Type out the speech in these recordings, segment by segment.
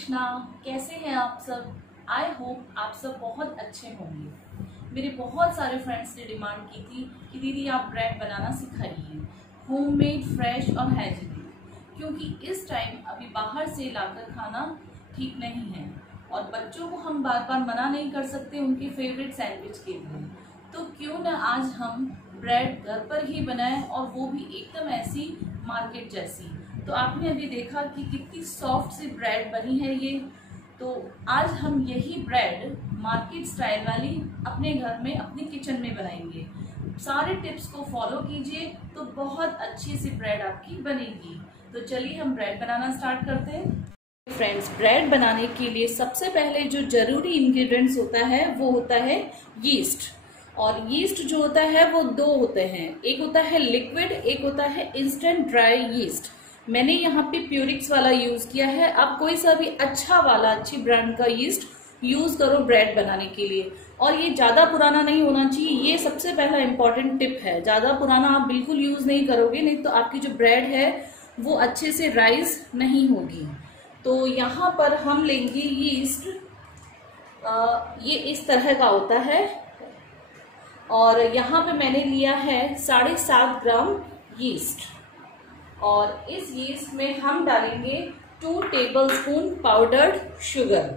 कृष्णा। कैसे हैं आप सब? आई होप आप सब बहुत अच्छे होंगे। मेरे बहुत सारे फ्रेंड्स ने डिमांड की थी कि दीदी आप ब्रेड बनाना सिखाइए, होममेड, फ्रेश और हाइजीनिक, क्योंकि इस टाइम अभी बाहर से लाकर खाना ठीक नहीं है और बच्चों को हम बार बार मना नहीं कर सकते उनके फेवरेट सैंडविच के लिए। तो क्यों ना आज हम ब्रेड घर पर ही बनाएं और वो भी एकदम ऐसी मार्केट जैसी। तो आपने अभी देखा कि कितनी सॉफ्ट सी ब्रेड बनी है ये। तो आज हम यही ब्रेड मार्केट स्टाइल वाली अपने घर में अपने किचन में बनाएंगे। सारे टिप्स को फॉलो कीजिए तो बहुत अच्छी सी ब्रेड आपकी बनेगी। तो चलिए हम ब्रेड बनाना स्टार्ट करते हैं। फ्रेंड्स, ब्रेड बनाने के लिए सबसे पहले जो जरूरी इंग्रेडिएंट्स होता है वो होता है यीस्ट। और यीस्ट जो होता है वो दो होते हैं, एक होता है लिक्विड, एक होता है इंस्टेंट ड्राई यीस्ट। मैंने यहाँ पे प्यूरिक्स वाला यूज किया है। आप कोई सा भी अच्छा वाला, अच्छी ब्रांड का यीस्ट यूज करो ब्रेड बनाने के लिए। और ये ज्यादा पुराना नहीं होना चाहिए, ये सबसे पहला इंपॉर्टेंट टिप है। ज्यादा पुराना आप बिल्कुल यूज नहीं करोगे, नहीं तो आपकी जो ब्रेड है वो अच्छे से राइज नहीं होगी। तो यहाँ पर हम लेंगे यीस्ट, ये इस तरह का होता है। और यहाँ पे मैंने लिया है 7.5 ग्राम यीस्ट। और इस यीस्ट में हम डालेंगे 2 टेबलस्पून पाउडर्ड शुगर,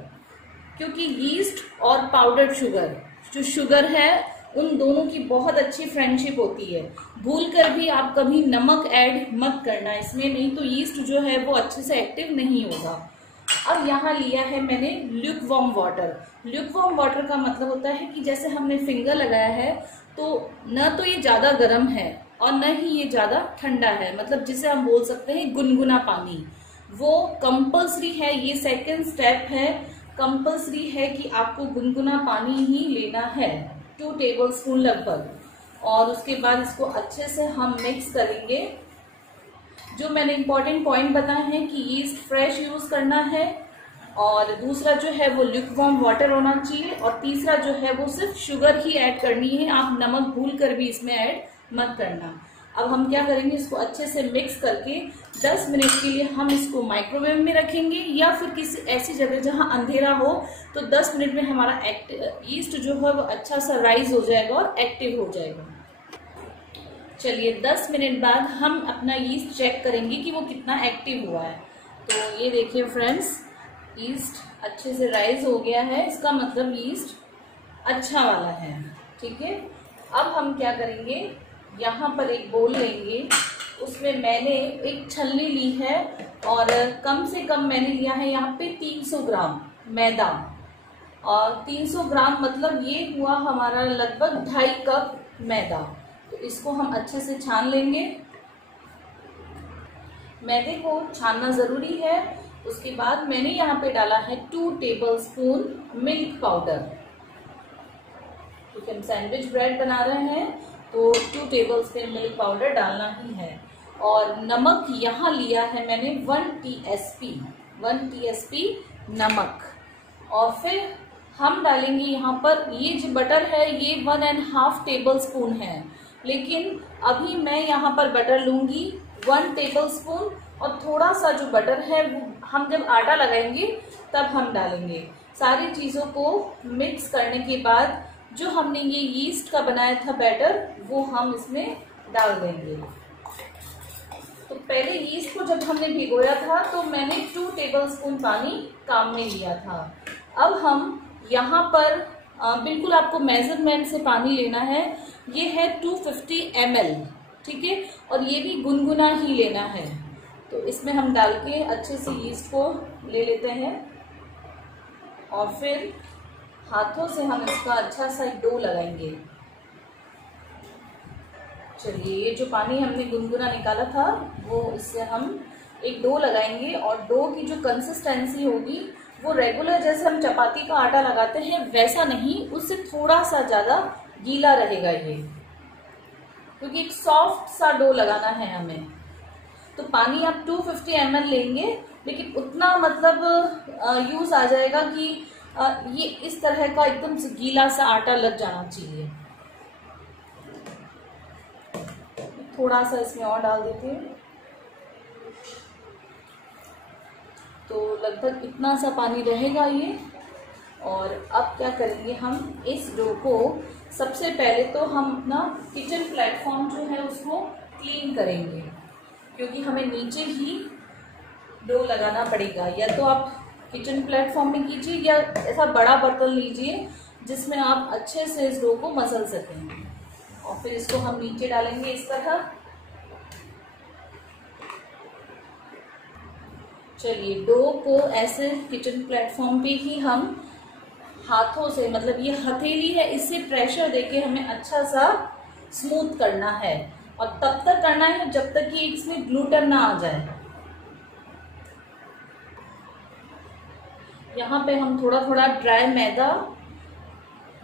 क्योंकि यीस्ट और पाउडर्ड शुगर, जो शुगर है, उन दोनों की बहुत अच्छी फ्रेंडशिप होती है। भूल कर भी आप कभी नमक ऐड मत करना इसमें, नहीं तो यीस्ट जो है वो अच्छे से एक्टिव नहीं होगा। अब यहाँ लिया है मैंने ल्यूकवार्म वाटर। ल्यूकवार्म वाटर का मतलब होता है कि जैसे हमने फिंगर लगाया है तो न तो ये ज्यादा गर्म है और न ही ये ज्यादा ठंडा है, मतलब जिसे हम बोल सकते हैं गुनगुना पानी। वो कंपल्सरी है, ये सेकंड स्टेप है, कंपल्सरी है कि आपको गुनगुना पानी ही लेना है, 2 टेबलस्पून लगभग। और उसके बाद इसको अच्छे से हम मिक्स करेंगे। जो मैंने इंपॉर्टेंट पॉइंट बताए हैं कि यीस्ट फ्रेश यूज करना है, और दूसरा जो है वो ल्यूकवार्म वाटर होना चाहिए, और तीसरा जो है वो सिर्फ शुगर ही ऐड करनी है। आप नमक भूल कर भी इसमें ऐड मत करना। अब हम क्या करेंगे, इसको अच्छे से मिक्स करके 10 मिनट के लिए हम इसको माइक्रोवेव में रखेंगे, या फिर किसी ऐसी जगह जहां अंधेरा हो, तो 10 मिनट में हमारा यीस्ट जो है वो अच्छा सा राइज हो जाएगा और एक्टिव हो जाएगा। चलिए 10 मिनट बाद हम अपना यीस्ट चेक करेंगे कि वो कितना एक्टिव हुआ है। तो ये देखिए फ्रेंड्स, यीस्ट अच्छे से राइज हो गया है, इसका मतलब यीस्ट अच्छा वाला है। ठीक है, अब हम क्या करेंगे, यहाँ पर एक बोल लेंगे, उसमें मैंने एक छलनी ली है और कम से कम मैंने लिया है यहाँ पे 300 ग्राम मैदा। और 300 ग्राम मतलब ये हुआ हमारा लगभग 2.5 कप मैदा। तो इसको हम अच्छे से छान लेंगे। मैदे को छानना जरूरी है। उसके बाद मैंने यहाँ पे डाला है 2 टेबलस्पून मिल्क पाउडर, क्योंकि हम सैंडविच ब्रेड बना रहे हैं तो 2 टेबलस्पून मिल्क पाउडर डालना ही है। और नमक यहाँ लिया है मैंने 1 टीएसपी नमक। और फिर हम डालेंगे यहाँ पर, ये जो बटर है ये 1.5 टेबलस्पून है, लेकिन अभी मैं यहाँ पर बटर लूंगी 1 टेबलस्पून, और थोड़ा सा जो बटर है वो हम जब आटा लगाएंगे तब हम डालेंगे। सारी चीजों को मिक्स करने के बाद जो हमने ये यीस्ट का बनाया था बैटर, वो हम इसमें डाल देंगे। तो पहले यीस्ट को जब हमने भिगोया था तो मैंने 2 टेबलस्पून पानी काम में लिया था। अब हम यहाँ पर बिल्कुल आपको मेजरमेंट से पानी लेना है। ये है 250 ml, ठीक है, और ये भी गुनगुना ही लेना है। तो इसमें हम डाल के अच्छे से यीस्ट को ले लेते हैं और फिर हाथों से हम इसका अच्छा सा डो लगाएंगे। चलिए, ये जो पानी हमने गुनगुना निकाला था वो इससे हम एक डो लगाएंगे, और डो की जो कंसिस्टेंसी होगी वो रेगुलर जैसे हम चपाती का आटा लगाते हैं वैसा नहीं, उससे थोड़ा सा ज्यादा गीला रहेगा ये, क्योंकि एक सॉफ्ट सा डो लगाना है हमें। तो पानी आप 250 ml लेंगे, लेकिन उतना मतलब यूज आ जाएगा कि ये इस तरह का एकदम से गीला सा आटा लग जाना चाहिए। थोड़ा सा इसमें और डाल देते हैं। तो लगभग इतना सा पानी रहेगा ये। और अब क्या करेंगे, हम इस डो को सबसे पहले तो हम अपना किचन प्लेटफॉर्म जो है उसको क्लीन करेंगे, क्योंकि हमें नीचे ही डो लगाना पड़ेगा। या तो आप किचन प्लेटफॉर्म में कीजिए या ऐसा बड़ा बर्तन लीजिए जिसमें आप अच्छे से इस डो को मसल सकें। और फिर इसको हम नीचे डालेंगे इस तरह। चलिए, डो को ऐसे किचन प्लेटफॉर्म पे ही हम हाथों से, मतलब ये हथेली है, इससे प्रेशर देके हमें अच्छा सा स्मूथ करना है। और तब तक करना है जब तक कि इसमें ग्लूटन ना आ जाए। यहाँ पे हम थोड़ा थोड़ा ड्राई मैदा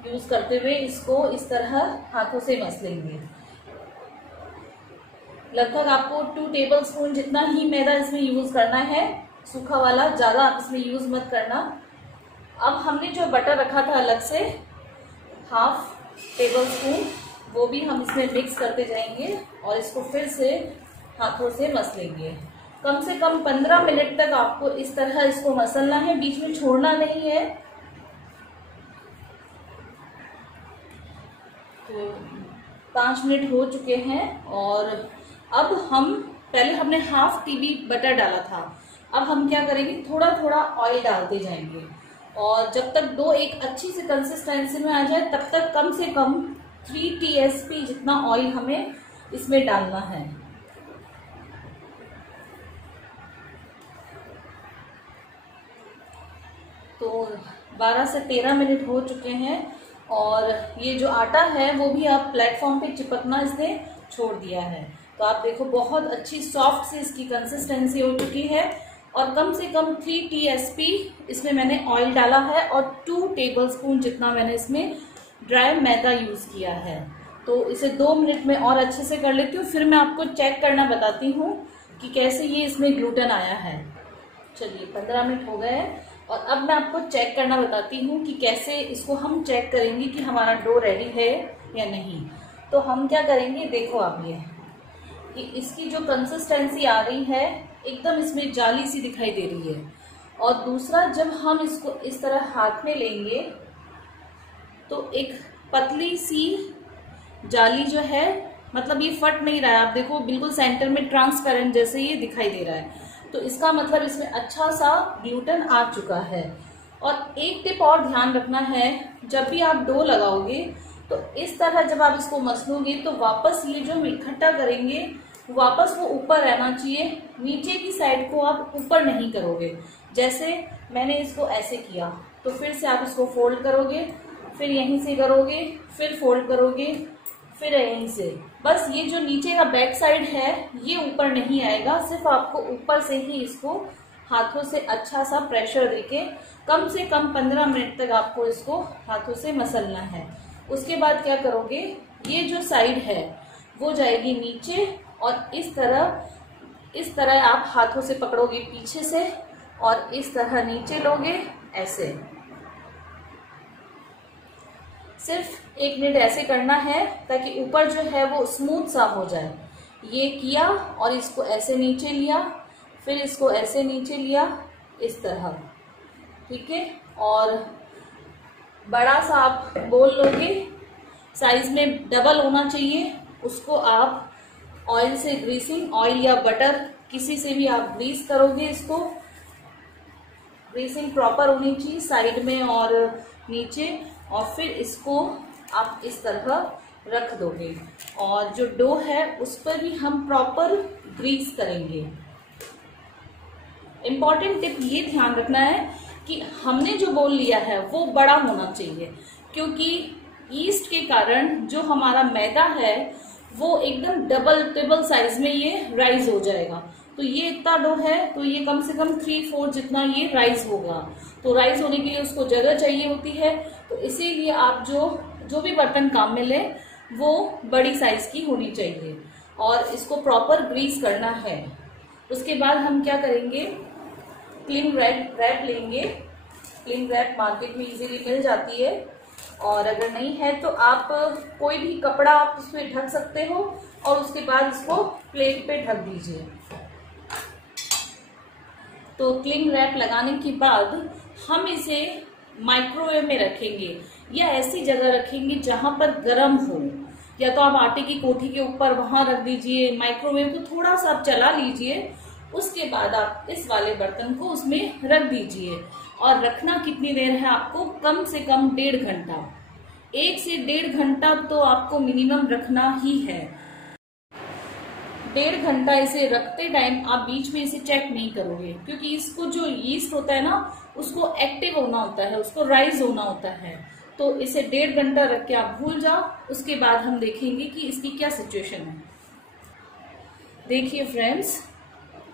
यूज करते हुए इसको इस तरह हाथों से मसलेंगे। लगभग आपको 2 टेबलस्पून जितना ही मैदा इसमें यूज करना है, सूखा वाला, ज़्यादा आप इसमें यूज मत करना। अब हमने जो बटर रखा था अलग से 1/2 टेबलस्पून, वो भी हम इसमें मिक्स करते जाएंगे और इसको फिर से हाथों से मसलेंगे। कम से कम 15 मिनट तक आपको इस तरह इसको मसलना है, बीच में छोड़ना नहीं है। तो 5 मिनट हो चुके हैं और अब हम, पहले हमने 1/2 टीबी बटर डाला था, अब हम क्या करेंगे, थोड़ा थोड़ा ऑयल डालते जाएंगे। और जब तक डो एक अच्छी सी कंसिस्टेंसी में आ जाए तब तक कम से कम 3 TSP जितना ऑयल हमें इसमें डालना है। तो 12 से 13 मिनट हो चुके हैं और ये जो आटा है वो भी आप प्लेटफॉर्म पे चिपकना इसने छोड़ दिया है। तो आप देखो बहुत अच्छी सॉफ्ट सी इसकी कंसिस्टेंसी हो चुकी है। और कम से कम 3 TSP इसमें मैंने ऑयल डाला है और 2 टेबलस्पून जितना मैंने इसमें ड्राई मैदा यूज़ किया है। तो इसे 2 मिनट में और अच्छे से कर लेती हूँ, फिर मैं आपको चेक करना बताती हूँ कि कैसे ये इसमें ग्लूटेन आया है। चलिए, 15 मिनट हो गए हैं और अब मैं आपको चेक करना बताती हूँ कि कैसे इसको हम चेक करेंगे कि हमारा डो रेडी है या नहीं। तो हम क्या करेंगे, देखो आप ये कि इसकी जो कंसिस्टेंसी आ रही है एकदम इसमें जाली सी दिखाई दे रही है। और दूसरा, जब हम इसको इस तरह हाथ में लेंगे तो एक पतली सी जाली जो है, मतलब ये फट नहीं रहा है, आप देखो बिल्कुल सेंटर में ट्रांसपेरेंट जैसे ये दिखाई दे रहा है। तो इसका मतलब इसमें अच्छा सा ग्लूटेन आ चुका है। और एक टिप और ध्यान रखना है, जब भी आप डो लगाओगे तो इस तरह जब आप इसको मसलोगे तो वापस ये जो हम इकट्ठा करेंगे वापस वो ऊपर रहना चाहिए, नीचे की साइड को आप ऊपर नहीं करोगे। जैसे मैंने इसको ऐसे किया तो फिर से आप इसको फोल्ड करोगे, फिर यहीं से करोगे, फिर फोल्ड करोगे, फिर यहीं से। बस ये जो नीचे का बैक साइड है ये ऊपर नहीं आएगा, सिर्फ आपको ऊपर से ही इसको हाथों से अच्छा सा प्रेशर देके कम से कम 15 मिनट तक आपको इसको हाथों से मसलना है। उसके बाद क्या करोगे, ये जो साइड है वो जाएगी नीचे और इस तरह आप हाथों से पकड़ोगे पीछे से और इस तरह नीचे लोगे ऐसे। सिर्फ 1 मिनट ऐसे करना है ताकि ऊपर जो है वो स्मूथ सा हो जाए। ये किया और इसको ऐसे नीचे लिया, फिर इसको ऐसे नीचे लिया, इस तरह, ठीक है। और बड़ा सा आप बोल लोगे, साइज में डबल होना चाहिए, उसको आप ऑयल से ग्रीसिंग, ऑयल या बटर किसी से भी आप ग्रीस करोगे। इसको ग्रीसिंग प्रॉपर होनी चाहिए साइड में और नीचे, और फिर इसको आप इस तरह रख दोगे। और जो डो है उस पर भी हम प्रॉपर ग्रीस करेंगे। इम्पॉर्टेंट टिप ये ध्यान रखना है कि हमने जो बोल लिया है वो बड़ा होना चाहिए, क्योंकि ईस्ट के कारण जो हमारा मैदा है वो एकदम डबल ट्रिपल साइज में ये राइज हो जाएगा। तो ये इतना डो है तो ये कम से कम 3/4 जितना ये राइज होगा। तो राइज होने के लिए उसको जगह चाहिए होती है, तो इसीलिए आप जो भी बर्तन काम में लें वो बड़ी साइज की होनी चाहिए और इसको प्रॉपर ग्रीस करना है। उसके बाद हम क्या करेंगे, क्लिंग रैप लेंगे। क्लिंग रैप मार्केट में इजीली मिल जाती है, और अगर नहीं है तो आप कोई भी कपड़ा आप उसमें ढक सकते हो और उसके बाद इसको प्लेट पे ढक दीजिए। तो क्लिंग रैप लगाने के बाद हम इसे माइक्रोवेव में रखेंगे या ऐसी जगह रखेंगे जहां पर गर्म हो, या तो आप आटे की कोठी के ऊपर वहां रख दीजिए, माइक्रोवेव को थोड़ा सा आप चला लीजिए, उसके बाद आप इस वाले बर्तन को उसमें रख दीजिए। और रखना कितनी देर है आपको, कम से कम 1.5 घंटा, 1 से 1.5 घंटा तो आपको मिनिमम रखना ही है। 1.5 घंटा इसे रखते टाइम आप बीच में इसे चेक नहीं करोगे, क्योंकि इसको जो यीस्ट होता है ना, उसको एक्टिव होना होता है, उसको राइज होना होता है। तो इसे 1.5 घंटा रख के आप भूल जाओ, उसके बाद हम देखेंगे कि इसकी क्या सिचुएशन है। देखिए फ्रेंड्स,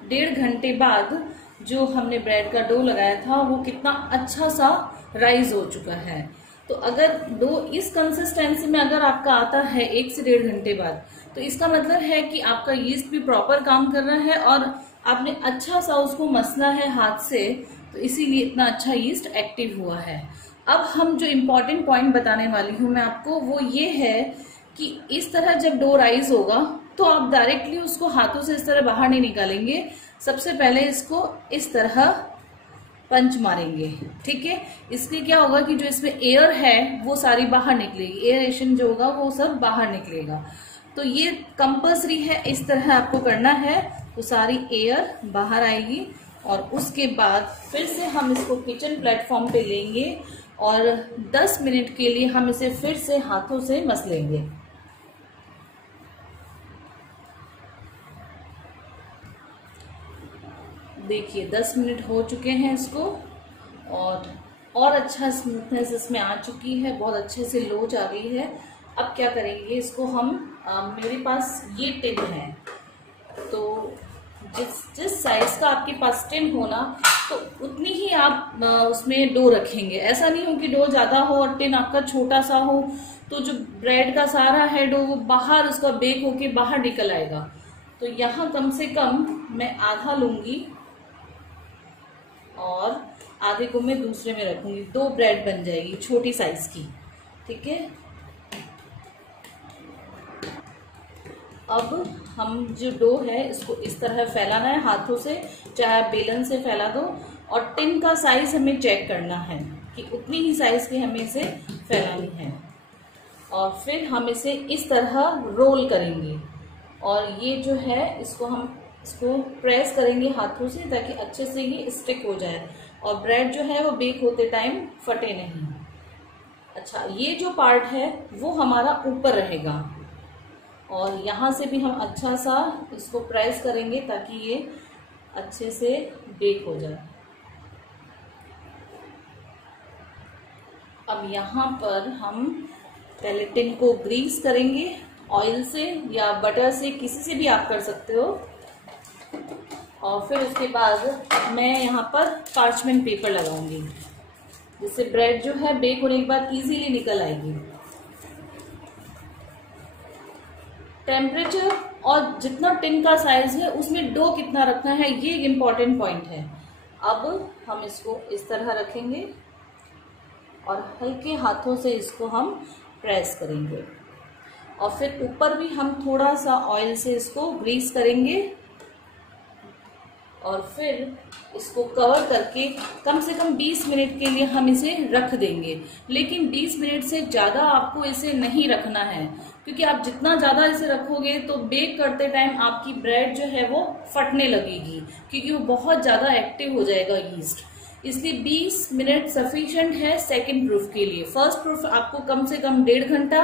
1.5 घंटे बाद जो हमने ब्रेड का डो लगाया था वो कितना अच्छा सा राइज हो चुका है। तो अगर डो इस कंसिस्टेंसी में अगर आपका आता है 1 से 1.5 घंटे बाद, तो इसका मतलब है कि आपका यीस्ट भी प्रॉपर काम कर रहा है और आपने अच्छा सा उसको मसला है हाथ से, तो इसीलिए इतना अच्छा यीस्ट एक्टिव हुआ है। अब हम जो इम्पोर्टेंट पॉइंट बताने वाली हूँ मैं आपको, वो ये है कि इस तरह जब डो राइज होगा तो आप डायरेक्टली उसको हाथों से इस तरह बाहर नहीं निकालेंगे। सबसे पहले इसको इस तरह पंच मारेंगे, ठीक है। इसके क्या होगा कि जो इसमें एयर है वो सारी बाहर निकलेगी, एयरेशन जो होगा वो सब बाहर निकलेगा। तो ये कंपल्सरी है, इस तरह आपको करना है, तो सारी एयर बाहर आएगी। और उसके बाद फिर से हम इसको किचन प्लेटफॉर्म पे लेंगे और 10 मिनट के लिए हम इसे फिर से हाथों से मस लेंगे। देखिए 10 मिनट हो चुके हैं इसको, और अच्छा स्मूथनेस इसमें आ चुकी है, बहुत अच्छे से लोच आ गई है। अब क्या करेंगे, इसको हम मेरे पास ये टिन है, तो जिस साइज का आपके पास टिन हो ना, तो उतनी ही आप उसमें डो रखेंगे। ऐसा नहीं हो कि डो ज्यादा हो और टिन आपका छोटा सा हो, तो जो ब्रेड का सारा है डो वो बाहर उसका बेक होके बाहर निकल आएगा। तो यहाँ कम से कम मैं आधा लूंगी और आधे को मैं दूसरे में रखूंगी, 2 ब्रेड बन जाएगी छोटी साइज की, ठीक है। अब हम जो डो है इसको इस तरह फैलाना है हाथों से, चाहे आप बेलन से फैला दो, और टिन का साइज हमें चेक करना है कि उतनी ही साइज की हमें इसे फैलानी है। और फिर हम इसे इस तरह रोल करेंगे, और ये जो है इसको प्रेस करेंगे हाथों से ताकि अच्छे से ये स्टिक हो जाए और ब्रेड जो है वो बेक होते टाइम फटे नहीं। अच्छा, ये जो पार्ट है वो हमारा ऊपर रहेगा, और यहाँ से भी हम अच्छा सा इसको प्रेस करेंगे ताकि ये अच्छे से बेक हो जाए। अब यहाँ पर हम पहले टिन को ग्रीस करेंगे ऑयल से या बटर से, किसी से भी आप कर सकते हो। और फिर उसके बाद मैं यहाँ पर पार्चमेंट पेपर लगाऊंगी, जिससे ब्रेड जो है बेक होने के बाद इजीली निकल आएगी। टेम्परेचर और जितना टिन का साइज है उसमें डो कितना रखना है, ये एक इम्पॉर्टेंट पॉइंट है। अब हम इसको इस तरह रखेंगे और हल्के हाथों से इसको हम प्रेस करेंगे, और फिर ऊपर भी हम थोड़ा सा ऑयल से इसको ग्रीस करेंगे, और फिर इसको कवर करके कम से कम 20 मिनट के लिए हम इसे रख देंगे। लेकिन 20 मिनट से ज़्यादा आपको इसे नहीं रखना है, क्योंकि आप जितना ज़्यादा इसे रखोगे तो बेक करते टाइम आपकी ब्रेड जो है वो फटने लगेगी, क्योंकि वो बहुत ज़्यादा एक्टिव हो जाएगा यीस्ट। इसलिए 20 मिनट सफिशिएंट है सेकंड प्रूफ के लिए। फर्स्ट प्रूफ आपको कम से कम 1.5 घंटा,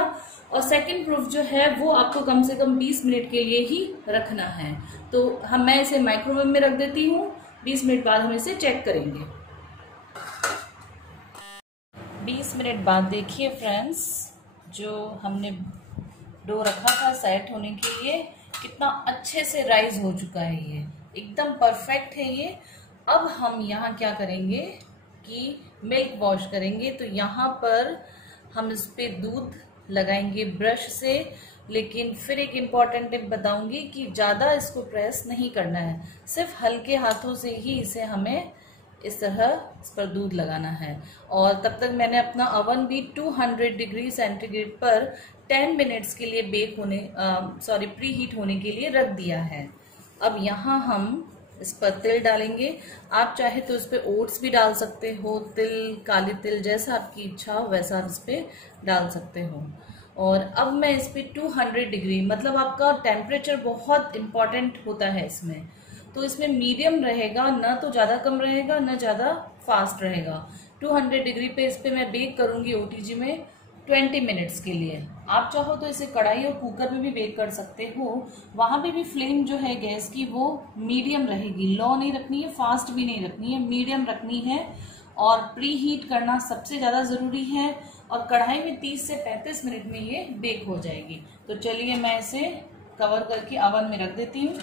और सेकंड प्रूफ जो है वो आपको कम से कम 20 मिनट के लिए ही रखना है। तो मैं इसे माइक्रोवेव में रख देती हूँ, 20 मिनट बाद हम इसे चेक करेंगे। 20 मिनट बाद देखिए फ्रेंड्स, जो हमने डो रखा था सेट होने के लिए, कितना अच्छे से राइज हो चुका है, ये एकदम परफेक्ट है ये। अब हम यहाँ क्या करेंगे कि मिल्क वॉश करेंगे। तो यहाँ पर हम इस पे दूध लगाएंगे ब्रश से, लेकिन फिर एक इम्पॉर्टेंट टिप बताऊंगी कि ज़्यादा इसको प्रेस नहीं करना है, सिर्फ हल्के हाथों से ही इसे हमें इस तरह इस पर दूध लगाना है। और तब तक मैंने अपना ओवन भी 200 डिग्री सेंटीग्रेड पर 10 मिनट्स के लिए बेक होने प्री हीट होने के लिए रख दिया है। अब यहाँ हम इस पर तिल डालेंगे। आप चाहे तो इस पर ओट्स भी डाल सकते हो, तिल, काले तिल, जैसा आपकी इच्छा हो वैसा आप इस पर डाल सकते हो। और अब मैं इस पर 200 डिग्री, मतलब आपका टेम्परेचर बहुत इम्पॉर्टेंट होता है इसमें, तो इसमें मीडियम रहेगा, ना तो ज़्यादा कम रहेगा ना ज़्यादा फास्ट रहेगा। 200 डिग्री पे इस पर मैं बेक करूँगी ओटीजी में 20 मिनट्स के लिए। आप चाहो तो इसे कढ़ाई और कुकर में भी बेक कर सकते हो। वहाँ पे भी फ्लेम जो है गैस की वो मीडियम रहेगी, लो नहीं रखनी है, फास्ट भी नहीं रखनी है, मीडियम रखनी है। और प्री हीट करना सबसे ज़्यादा ज़रूरी है। और कढ़ाई में 30 से 35 मिनट में ये बेक हो जाएगी। तो चलिए मैं इसे कवर करके ओवन में रख देती हूँ।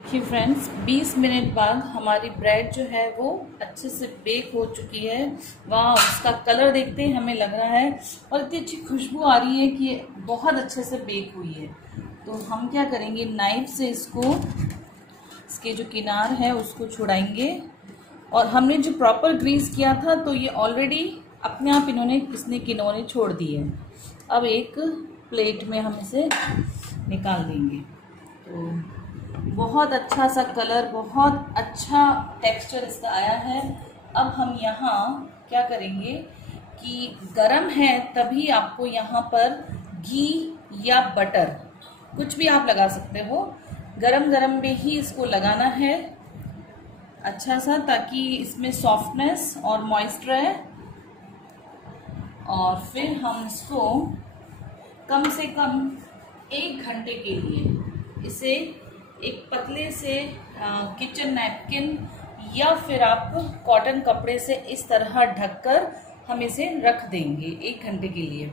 देखिए फ्रेंड्स, 20 मिनट बाद हमारी ब्रेड जो है वो अच्छे से बेक हो चुकी है। वाह, उसका कलर देखते ही हमें लग रहा है और इतनी अच्छी खुशबू आ रही है कि बहुत अच्छे से बेक हुई है। तो हम क्या करेंगे, नाइफ से इसको, इसके जो किनार है उसको छुड़ाएंगे। और हमने जो प्रॉपर ग्रीस किया था तो ये ऑलरेडी अपने आप इन्होंने इसने किनारे छोड़ दिए। अब एक प्लेट में हम इसे निकाल देंगे। तो बहुत अच्छा सा कलर, बहुत अच्छा टेक्सचर इसका आया है। अब हम यहाँ क्या करेंगे कि गरम है तभी आपको यहाँ पर घी या बटर कुछ भी आप लगा सकते हो। गरम गरम में ही इसको लगाना है अच्छा सा, ताकि इसमें सॉफ्टनेस और मॉइस्चर है। और फिर हम इसको कम से कम 1 घंटे के लिए इसे एक पतले से किचन नैपकिन या फिर आप कॉटन कपड़े से इस तरह ढककर हम इसे रख देंगे 1 घंटे के लिए।